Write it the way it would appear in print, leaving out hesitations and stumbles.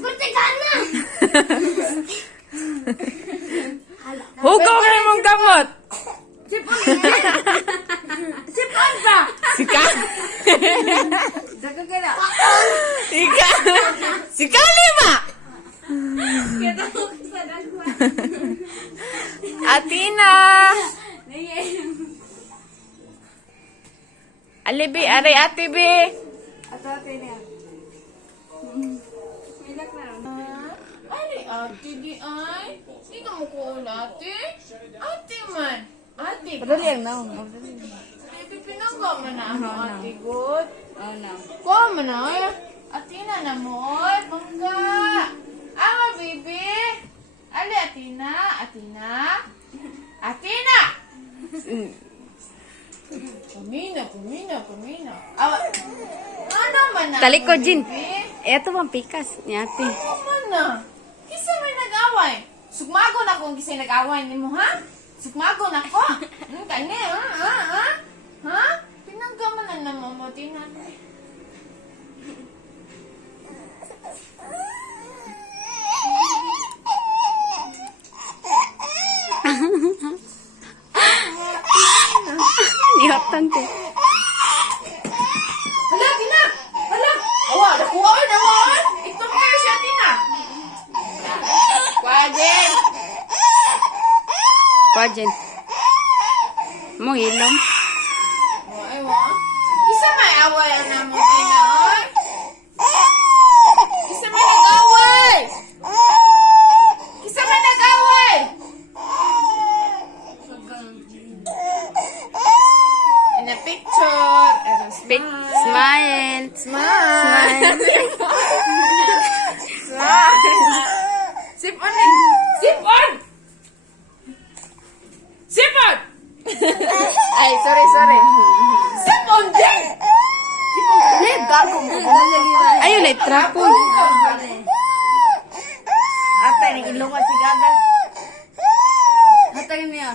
Buti ka na! Hugaw ka na mong gamot. Sipon pa! Sika. Daga ka na. Sika. Sika lima. Kita ko sa dagwa. Athena. Alibi, aray ate be. Ato ate niya. Milak na. Aray ate di ay. Hindi ka mo ko ate. Ate man. Ate. Padali ang naong. Baby, pinangga man na ako ate good. Oh, no. Kuha mo na ay. Athena na mo. Ay, bangga. Ama baby. Ali Athena. Athena. Athena. Kumina. Ano man na? Talikod, Jin. baby? Eto bang pikas ni ate. Ano man na? Kisa may nag-away. Sugmago na kung kisa nag-away ni mo, ha? Sugmago na ko. Kanya, ha? Ha? Pinanggaman na naman mo, Tina. Nihotang ko. Hala, Tina! Hala! Awa, nakuhaan! Ito mo kayo siya, Tina! Kwajen! Pajen. Mo hilom. Ewa. Isa may away na mo, Tina, oy! Isa may nag-away! Isa may nag-away! In a picture, and a Smile. Smile. Smile. Sip on it. Sip on. Sip on. Ay, sorry. Sip on, Jay. Sip on. Ne, gago mo. Ayun, ay trapo. Ate, nag-ilong ka si Gagas. Hatay niya.